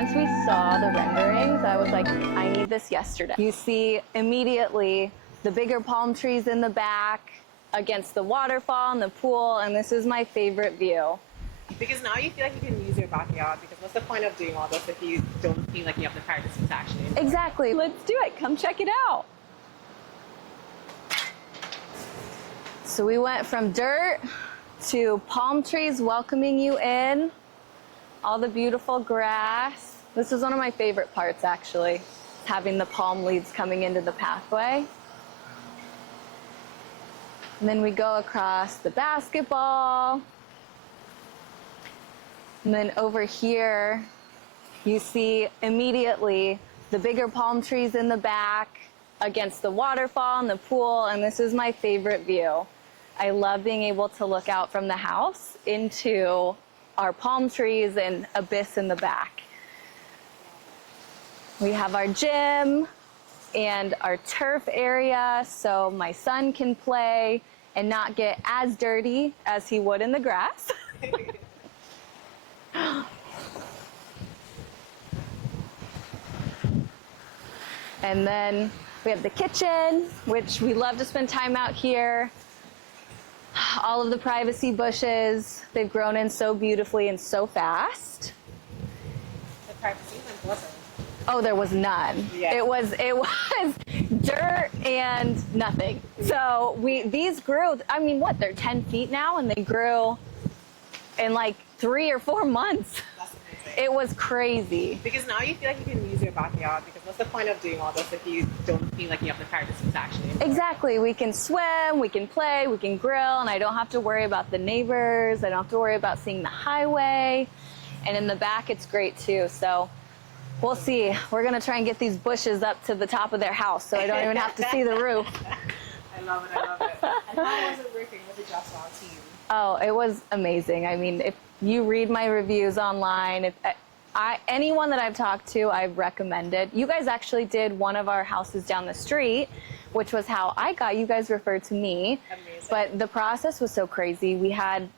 Once we saw the renderings, I was like, I need this yesterday. You see immediately the bigger palm trees in the back against the waterfall and the pool, and this is my favorite view. Because now you feel like you can use your backyard, because what's the point of doing all this if you don't feel like you have the car distance actually? Exactly. Let's do it. Come check it out. So we went from dirt to palm trees welcoming you in, all the beautiful grass. This is one of my favorite parts, actually, having the palm leaves coming into the pathway. And then we go across the basketball. And then over here, you see immediately the bigger palm trees in the back against the waterfall and the pool, and this is my favorite view. I love being able to look out from the house into our palm trees and abyss in the back. We have our gym and our turf area, so my son can play and not get as dirty as he would in the grass. And then we have the kitchen, which we love to spend time out here. All of the privacy bushes, they've grown in so beautifully and so fast. The privacy wasn't. Oh, there was none. Yeah. It was dirt and nothing. So these grew, I mean, what, they're 10 feet now, and they grew in like 3 or 4 months. That's amazing. It was crazy. Because now you feel like you can use your backyard, because what's the point of doing all this if you don't feel like you have the car distance actually? Exactly. We can swim, we can play, we can grill, and I don't have to worry about the neighbors. I don't have to worry about seeing the highway. And in the back, it's great too. So we'll see. We're going to try and get these bushes up to the top of their house so I don't even have to see the roof. I love it. I love it. And how was it working with the Just Wow team? Oh, it was amazing. I mean, if you read my reviews online, anyone that I've talked to, I've recommended. You guys actually did one of our houses down the street, which was how I got you guys referred to me. Amazing. But the process was so crazy. We had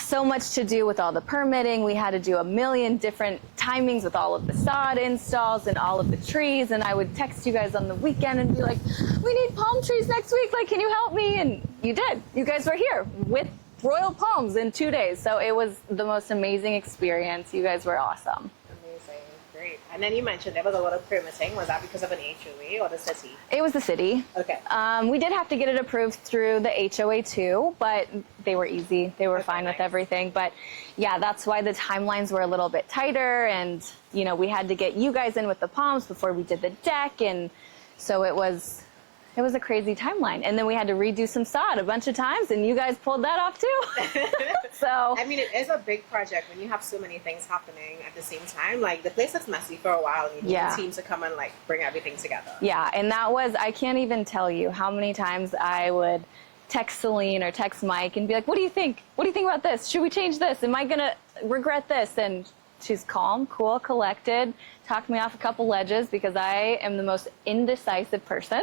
so much to do with all the permitting. We had to do a million different timings with all of the sod installs and all of the trees. And I would text you guys on the weekend and be like, we need palm trees next week. Like, can you help me? And you did. You guys were here with royal palms in 2 days. So it was the most amazing experience. You guys were awesome. Amazing. Great. And then you mentioned there was a lot of permitting. Was that because of an HOA or the city? It was the city. Okay. We did have to get it approved through the HOA too, but they were easy. They were fine with everything. But yeah, that's why the timelines were a little bit tighter. And, you know, we had to get you guys in with the palms before we did the deck. And so it was a crazy timeline. And then we had to redo some sod a bunch of times, and you guys pulled that off too. So I mean, it is a big project when you have so many things happening at the same time. Like, the place looks messy for a while, and you need the team to come and like bring everything together. Yeah, and that was, I can't even tell you how many times I would text Celine or text Mike and be like, what do you think? What do you think about this? Should we change this? Am I gonna regret this? And she's calm, cool, collected, talked me off a couple ledges because I am the most indecisive person.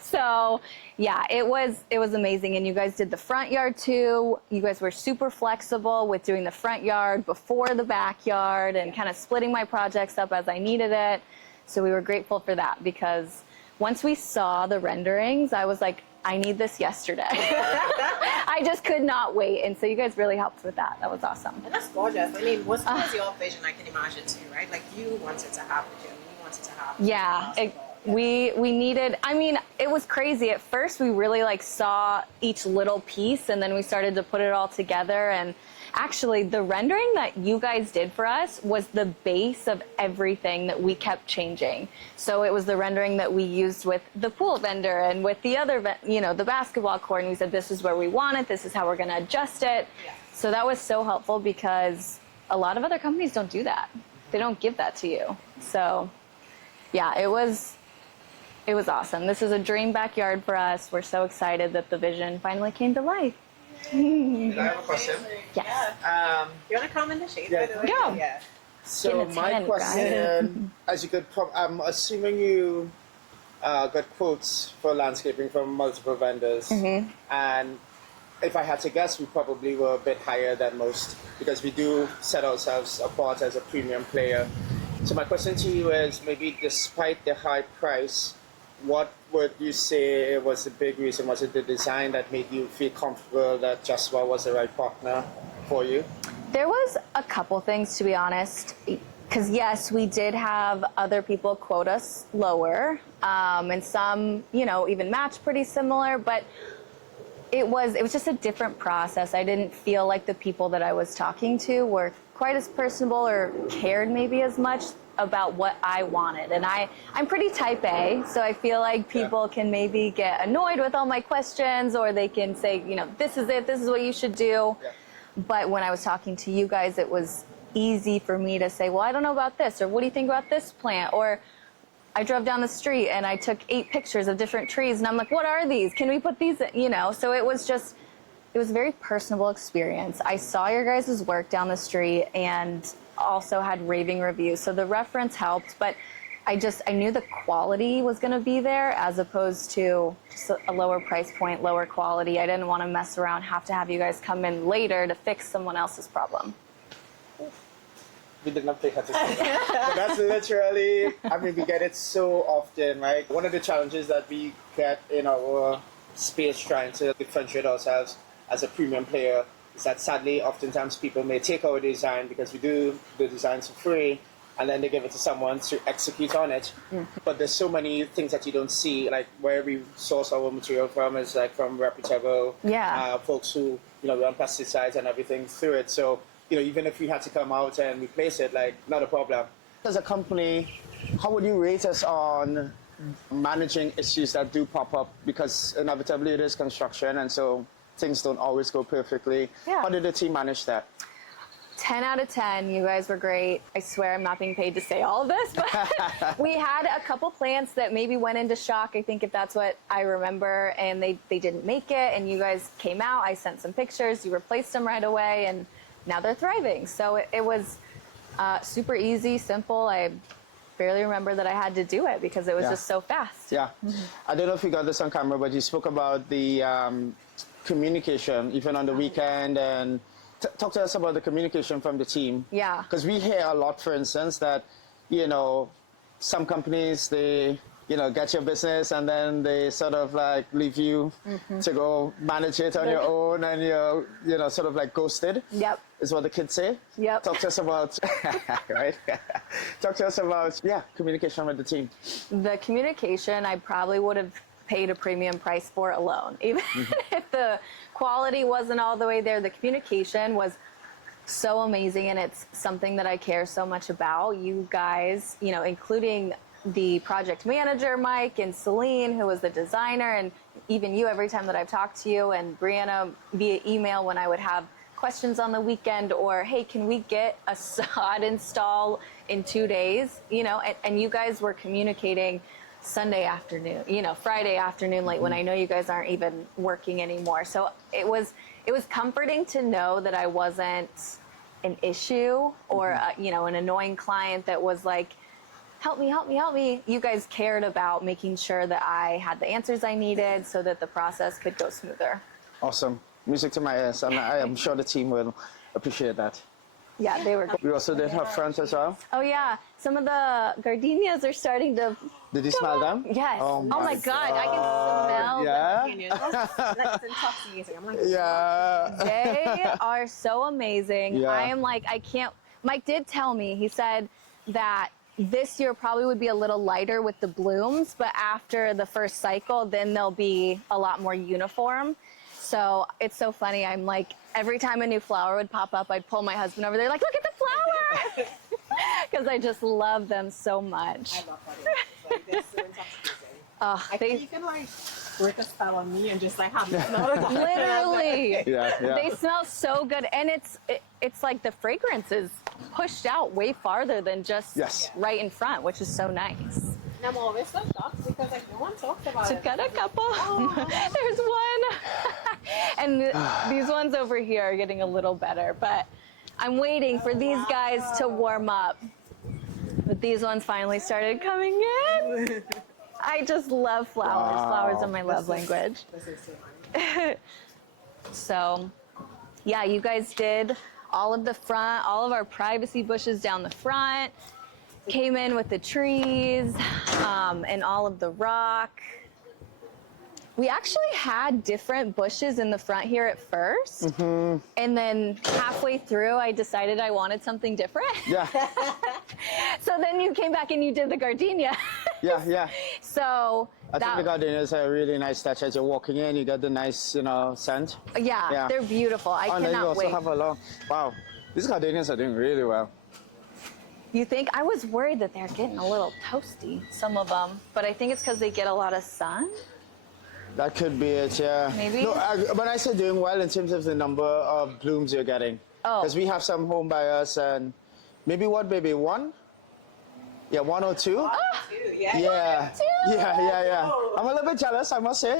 So yeah, it was amazing. And you guys did the front yard too. You guys were super flexible with doing the front yard before the backyard and kind of splitting my projects up as I needed it. So we were grateful for that, because once we saw the renderings, I was like, I need this yesterday. I just could not wait. And so you guys really helped with that. That was awesome. And that's gorgeous. I mean, what's your vision, I can imagine too, right? Like, you wanted to have the gym, you wanted to have we needed, I mean, it was crazy. At first we really like saw each little piece, and then we started to put it all together. And actually the rendering that you guys did for us was the base of everything that we kept changing. So it was the rendering that we used with the pool vendor and with the other, you know, the basketball court. And we said, this is where we want it. This is how we're going to adjust it. Yeah. So that was so helpful, because a lot of other companies don't do that. They don't give that to you. So yeah, it was awesome. This is a dream backyard for us. We're so excited that the vision finally came to life. Did I have a question? Yes. You want to come in the shade? Yeah. By the way? Go. Yeah. So my question, as you could, I'm assuming you got quotes for landscaping from multiple vendors, and if I had to guess, we probably were a bit higher than most because we do set ourselves apart as a premium player. So my question to you is, maybe despite the high price, what would you say was the big reason? Was it the design that made you feel comfortable that Joshua was the right partner for you? There was a couple things, to be honest, because yes, we did have other people quote us lower, and some, you know, even match pretty similar, but it was just a different process. I didn't feel like the people that I was talking to were quite as personable or cared maybe as much about what I wanted. And I'm pretty type A, so I feel like people can maybe get annoyed with all my questions, or they can say, you know, this is it, this is what you should do. Yeah. But when I was talking to you guys, it was easy for me to say, well, I don't know about this, or what do you think about this plant? Or I drove down the street and I took 8 pictures of different trees, and I'm like, what are these? Can we put these in? You know, so it was a very personable experience. I saw your guys' work down the street and also had raving reviews, so the reference helped, but I knew the quality was going to be there as opposed to just a lower price point, lower quality. I didn't want to mess around, have to have you guys come in later to fix someone else's problem. We did not pay attention. But that's literally, I mean, we get it so often, right? One of the challenges that we get in our space trying to differentiate ourselves as a premium player is that sadly, oftentimes people may take our design because we do the designs for free, and then they give it to someone to execute on it. Mm. But there's so many things that you don't see, like where we source our material from is like from reputable folks who, you know, run pesticides and everything through it. So, you know, even if we had to come out and replace it, like, not a problem. As a company, how would you rate us on managing issues that do pop up? Because inevitably it is construction, and so things don't always go perfectly. Yeah. How did the team manage that? 10 out of 10. You guys were great. I swear I'm not being paid to say all of this, but we had a couple plants that maybe went into shock, I think, if that's what I remember, and they didn't make it, and you guys came out. I sent some pictures. You replaced them right away, and now they're thriving. So it was super easy, simple. I barely remember that I had to do it because it was just so fast. Yeah. Mm-hmm. I don't know if you got this on camera, but you spoke about the communication, even on the weekend, and talk to us about the communication from the team. Yeah. Because we hear a lot, for instance, that, you know, some companies, they, you know, get your business and then they sort of like leave you to go manage it on your own, and you're, you know, sort of like ghosted. Yep. Is what the kids say. Yep. Talk to us about, right? Talk to us about, communication with the team. The communication, I probably would have paid a premium price for alone. Even if the quality wasn't all the way there, the communication was so amazing, and it's something that I care so much about. You guys, you know, including the project manager, Mike, and Celine, who was the designer, and even you every time that I've talked to you, and Brianna via email when I would have questions on the weekend, or, hey, can we get a sod install in 2 days? You know, and you guys were communicating Sunday afternoon, you know, Friday afternoon late when I know you guys aren't even working anymore. So it was comforting to know that I wasn't an issue or, you know, an annoying client that was like, help me, help me, help me. You guys cared about making sure that I had the answers I needed so that the process could go smoother. Awesome. Music to my ears, and I am sure the team will appreciate that. Yeah, they were good. We also did have front as well. Oh, yeah. Some of the gardenias are starting to... Did you smell them? Yes. Oh my God. I can smell them. That's intoxicating. I'm like, they are so amazing. Yeah. I am like, I can't... Mike did tell me, he said that this year probably would be a little lighter with the blooms, but after the first cycle, then they'll be a lot more uniform. So it's so funny. I'm like, every time a new flower would pop up, I'd pull my husband over there, like, look at the flower! Because I just love them so much. I love that. They're so intoxicating. I think you can like work a spell on me and just like have them smell it. Literally. They smell so good, and it's like the fragrance is pushed out way farther than just right in front, which is so nice. And I'm always so shocked because like no one talks about it. Got a couple. Oh. There's one. And these ones over here are getting a little better, but I'm waiting for these guys to warm up. But these ones finally started coming in. I just love flowers. Wow. Flowers are my love language. This is so funny. So, yeah, you guys did all of the front, all of our privacy bushes down the front, came in with the trees and all of the rock. We actually had different bushes in the front here at first. Mm-hmm. And then halfway through, I decided I wanted something different. Yeah. So then you came back and you did the gardenia. Yeah. So I think the gardenias are a really nice touch. As you're walking in, you get the nice, scent. Yeah, they're beautiful. I and then you cannot also wait. have a long, wow, these gardenias are doing really well. You think? I was worried that they're getting a little toasty, some of them. But I think it's because they get a lot of sun. That could be it, yeah. Maybe? No, but I said doing well in terms of the number of blooms you're getting. Oh. Because we have some home buyers and maybe what, baby? One? Yeah, one or two? Two, yeah. Yeah. Two. Yeah. I'm a little bit jealous, I must say.